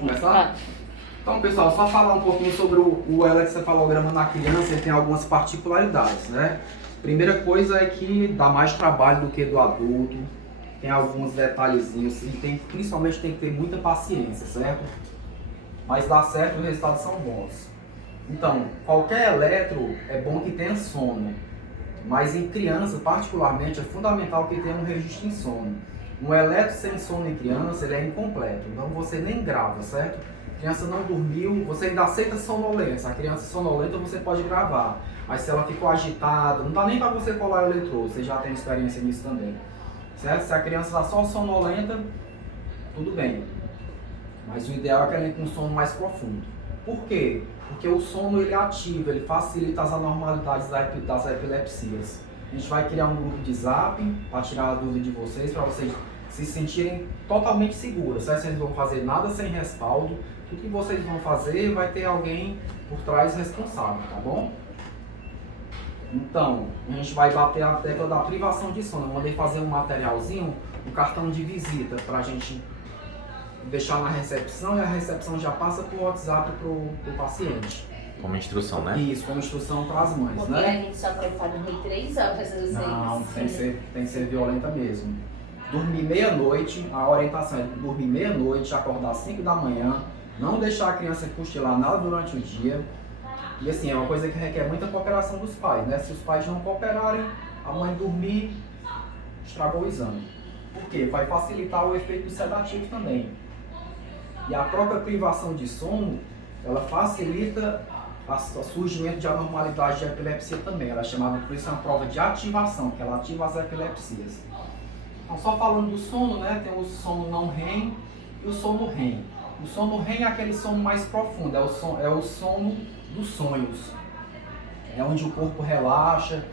Começar? Então, pessoal, só falar um pouquinho sobre o eletrocefalograma na criança. Ele tem algumas particularidades, né? Primeira coisa é que dá mais trabalho do que do adulto, tem alguns detalhezinhos e principalmente tem que ter muita paciência, certo? Mas dá certo e os resultados são bons. Então, qualquer eletro é bom que tenha sono, mas em criança, particularmente, é fundamental que tenha um registro em sono. Um eletro sem sono em criança, ele é incompleto, então você nem grava, certo? A criança não dormiu, você ainda aceita sonolência. A criança sonolenta você pode gravar, mas se ela ficou agitada, não dá nem para você colar o eletrodo, você já tem experiência nisso também, certo? Se a criança está só sonolenta, tudo bem, mas o ideal é que ela entre um sono mais profundo. Por quê? Porque o sono ele ativa, ele facilita as anormalidades das epilepsias. A gente vai criar um grupo de zap para tirar a dúvida de vocês, para vocês se sentirem totalmente seguros, certo? Vocês não vão fazer nada sem respaldo, tudo que vocês vão fazer vai ter alguém por trás responsável, tá bom? Então, a gente vai bater a tecla da privação de sono. Eu mandei fazer um materialzinho, um cartão de visita para a gente deixar na recepção e a recepção já passa por WhatsApp pro paciente. Como instrução, né? Isso, como instrução para as mães, porque né? a gente só pode dormir 3 horas, às vezes. Não, tem que ser violenta mesmo. Dormir meia-noite, a orientação é dormir meia-noite, acordar às 5 da manhã, não deixar a criança cochilar nada durante o dia. E assim, é uma coisa que requer muita cooperação dos pais, né? Se os pais não cooperarem, a mãe dormir, estragou o exame. Por quê? Vai facilitar o efeito do sedativo também. E a própria privação de sono, ela facilita o surgimento de anormalidade de epilepsia também. Ela é chamada, por isso, uma prova de ativação, que ela ativa as epilepsias. Então, só falando do sono, né, tem o sono não REM e o sono REM. O sono REM é aquele sono mais profundo, é o sono dos sonhos. É onde o corpo relaxa,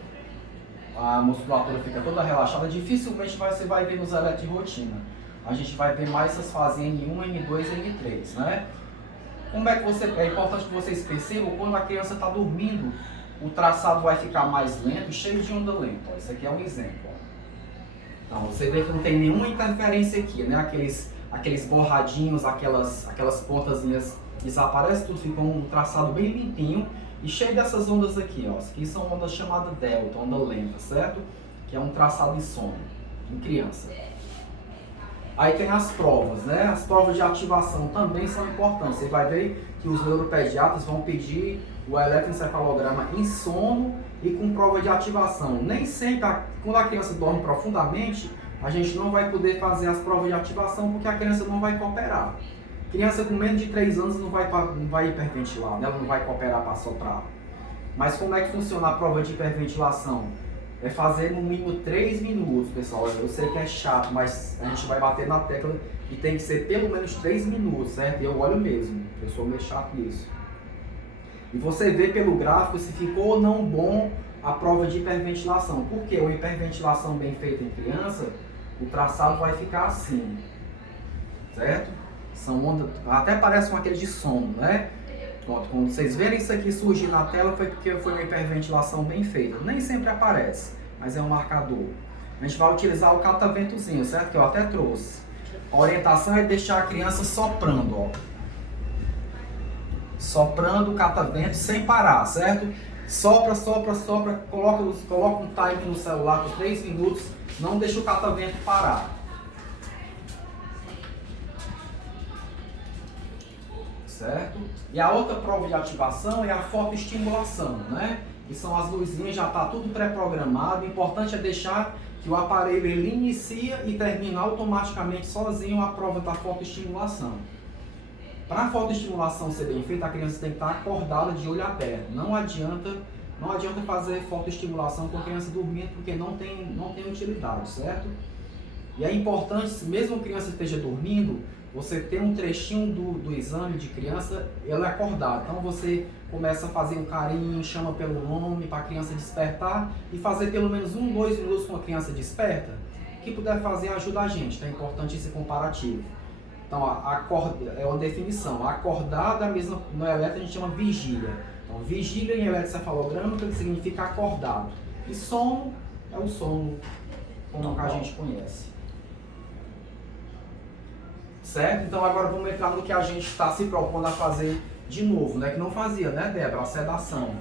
a musculatura fica toda relaxada. Dificilmente você vai ver nos eletrorotina. A gente vai ver mais essas fases N1, N2 e N3, né? Como é que é importante que vocês percebam, quando a criança está dormindo, o traçado vai ficar mais lento, cheio de onda lenta. Isso aqui é um exemplo. Então, você vê que não tem nenhuma interferência aqui, né? Aqueles borradinhos, aquelas pontazinhas desaparecem, tudo fica um traçado bem limpinho e cheio dessas ondas aqui, ó. Aqui são ondas chamadas delta, onda lenta, certo? Que é um traçado de sono em criança. Aí tem as provas, né? As provas de ativação também são importantes. Você vai ver que os neuropediatras vão pedir o eletroencefalograma em sono e com prova de ativação. Nem sempre, quando a criança dorme profundamente, a gente não vai poder fazer as provas de ativação porque a criança não vai cooperar. Criança com menos de 3 anos não vai hiperventilar, né? Ela não vai cooperar para soprar. Mas como é que funciona a prova de hiperventilação? É fazer no mínimo 3 minutos, pessoal. Eu sei que é chato, mas a gente vai bater na tecla e tem que ser pelo menos 3 minutos, certo? E eu olho mesmo, eu sou meio chato nisso. E você vê pelo gráfico se ficou ou não bom a prova de hiperventilação. Por quê? Uma hiperventilação bem feita em criança, o traçado vai ficar assim, certo? São ondas, até parece com aquele de sono, né? Quando vocês verem isso aqui surgir na tela, foi porque foi uma hiperventilação bem feita. Nem sempre aparece, mas é um marcador. A gente vai utilizar o cataventozinho, certo? Que eu até trouxe. A orientação é deixar a criança soprando, ó. Soprando o catavento sem parar, certo? Sopra, sopra, sopra, coloca um timer no celular por 3 minutos, não deixa o catavento parar. Certo? E a outra prova de ativação é a fotoestimulação, né? Que são as luzinhas, já está tudo pré-programado. O importante é deixar que o aparelho ele inicia e termina automaticamente sozinho a prova da fotoestimulação. Para a fotoestimulação ser bem feita, a criança tem que estar acordada de olho aberto. Não adianta fazer fotoestimulação com a criança dormindo, porque não tem utilidade, certo? E é importante, mesmo a criança esteja dormindo, você ter um trechinho do exame de criança, ela é acordada. Então você começa a fazer um carinho, chama pelo nome para a criança despertar e fazer pelo menos 1, 2 minutos com a criança desperta. O que puder fazer ajuda a gente, é importante esse comparativo. Então é uma definição, acordada mesmo no eletro a gente chama vigília. Então vigília em eletrocefalograma que significa acordado. E sono é o sono como a gente conhece. certo? Então agora vamos entrar no que a gente está se propondo a fazer de novo, né? Que não fazia, né, Débora? A sedação.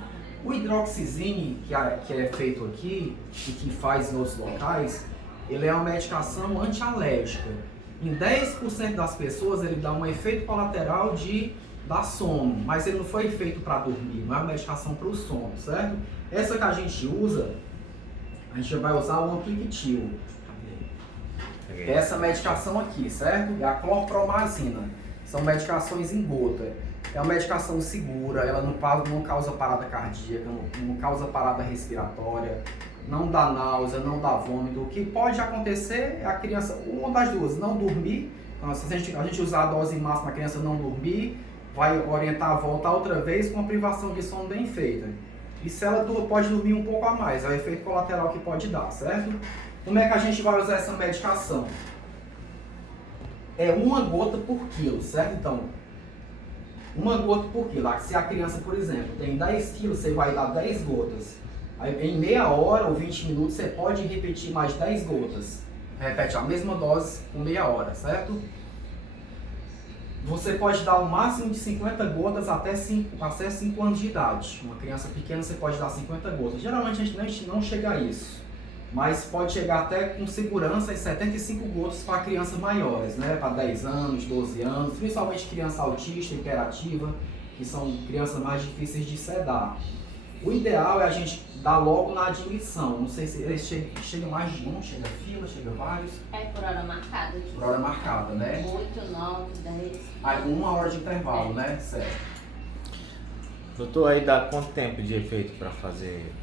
O hidroxizine, que é feito aqui e que faz em outros locais, ele é uma medicação antialérgica. Em 10% das pessoas ele dá um efeito colateral de dar sono, mas ele não foi feito para dormir, não é uma medicação para o sono, certo? Essa que a gente usa, a gente vai usar o Ampliquitil. Essa medicação aqui, certo? É a clorpromazina. São medicações em gota. É uma medicação segura, ela não causa parada cardíaca, não causa parada respiratória, não dá náusea, não dá vômito. O que pode acontecer é a criança, uma das duas, não dormir. Então, se a gente usar a dose máxima, a criança não dormir, vai orientar a voltar outra vez com uma privação de sono bem feita. E se ela pode dormir um pouco a mais, é o efeito colateral que pode dar, certo? Como é que a gente vai usar essa medicação? É 1 gota por quilo, certo? Então, 1 gota por quilo. Se a criança, por exemplo, tem 10 quilos, você vai dar 10 gotas. Aí, em meia hora ou 20 minutos, você pode repetir mais 10 gotas. Repete a mesma dose por meia hora, certo? Você pode dar o máximo de 50 gotas até 5 anos de idade. Uma criança pequena, você pode dar 50 gotas. Geralmente a gente não chega a isso. Mas pode chegar até com segurança em 75 gotas para crianças maiores, né? Para 10 anos, 12 anos, principalmente criança autista, hiperativa, que são crianças mais difíceis de sedar. O ideal é a gente dar logo na admissão. Não sei se eles chegam mais de um, chega fila, chega vários. É por hora marcada aqui. Por hora marcada, né? 8, 9, 10. Aí 1 hora de intervalo, né? Certo. Doutor, aí dá quanto tempo de efeito para fazer?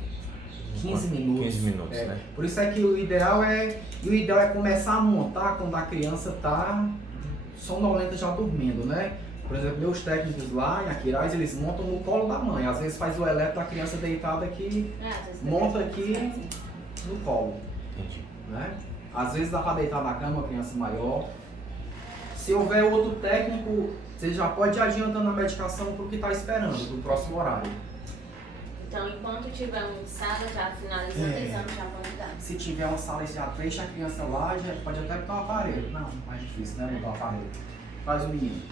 15 minutos. 15 minutos, É. né? Por isso é que o ideal é começar a montar quando a criança está sonolenta já dormindo, né? Por exemplo, meus técnicos lá em Aquiraz, eles montam no colo da mãe. Às vezes faz o eletro da criança deitada aqui, monta aqui no colo, Entendi. né? Às vezes dá para deitar na cama uma criança maior. Se houver outro técnico, você já pode ir adiantando a medicação para o que está esperando, para o próximo horário. Então, enquanto tiver um sala, já finalizando o exame, já pode dar. Se tiver uma sala, já deixa a criança lá, já pode até botar o aparelho. Não, mais difícil, né? Mudar o aparelho. Faz o menino.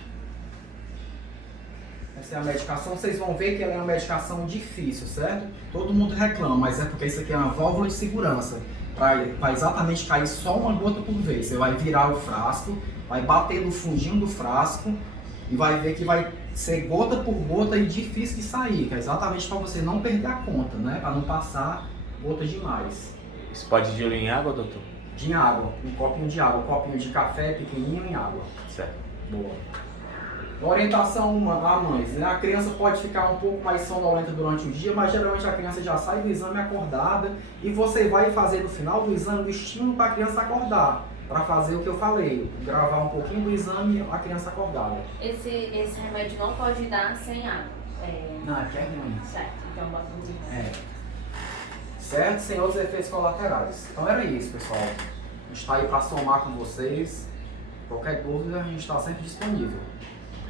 Essa é a medicação. Vocês vão ver que ela é uma medicação difícil, certo? Todo mundo reclama, mas é porque isso aqui é uma válvula de segurança. Para exatamente cair só 1 gota por vez. Você vai virar o frasco, vai bater no fundinho do frasco e vai ver que vai ser gota por gota e difícil de sair, que é exatamente para você não perder a conta, né? Para não passar gota demais. Isso pode diluir em água, doutor? De água, um copinho de água, um copinho de café pequenininho em água. Certo. Boa. Orientação a mães, né? A criança pode ficar um pouco mais sonolenta durante o dia, mas geralmente a criança já sai do exame acordada e você vai fazer no final do exame o estímulo para a criança acordar. Para fazer o que eu falei, gravar um pouquinho do exame a criança acordada. Esse remédio não pode dar sem água. Não, aqui é ruim. Certo, então bota no exame. É. Certo? Sem outros efeitos colaterais. Então era isso, pessoal. A gente está aí para somar com vocês. Qualquer dúvida, a gente está sempre disponível.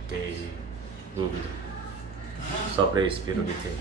Tem dúvida. Só para esse pirulito aí.